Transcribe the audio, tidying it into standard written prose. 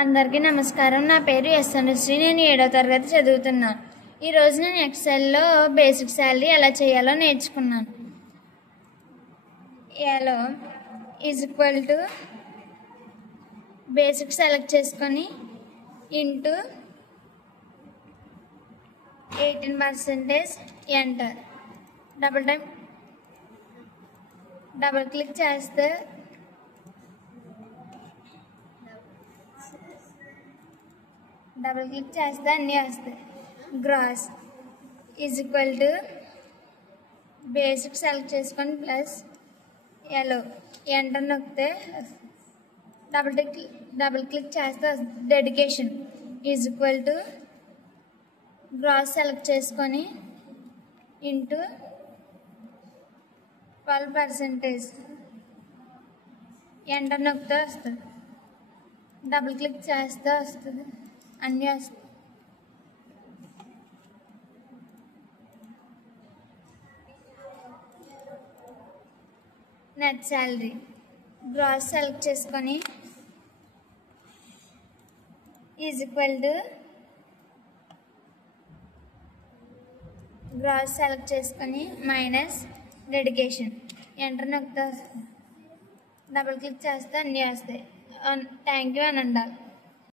అందరికీ నమస్కారం. నా పేరు ఎస్ అనుశ్రీ. నేను 7వ తరగతి చదువుతున్నాను. ఈరోజు నేను ఎక్సెల్లో బేసిక్ శాలరీ ఎలా చేయాలో నేర్చుకున్నాను. ఎలో is equal to basic select చేసుకొని ఇంటూ 18% ఎంటర్. డబుల్ క్లిక్ చేస్తే అన్నీ వస్తాయి. Gross is equal to basic select చేసుకొని ప్లస్ ఎలో ఎంటర్ నొక్కితే డబుల్ క్లిక్ చేస్తే dedication is equal to gross select చేసుకొని ఇంటూ 12% ఎంటర్ నొక్కితే వస్తుంది. డబుల్ క్లిక్ చేస్తే వస్తుంది. అన్నీ వస్తాయి. నెట్ శాలరీ గ్రాస్ సెలెక్ట్ చేసుకొని is equal to gross select చేసుకొని మైనస్ డెడికేషన్ ఎంటర్ నొక్కితే వస్తుంది. డబుల్ క్లిక్ చేస్తే అన్నీ వస్తాయి. థ్యాంక్ యూ అని ఉండాలి.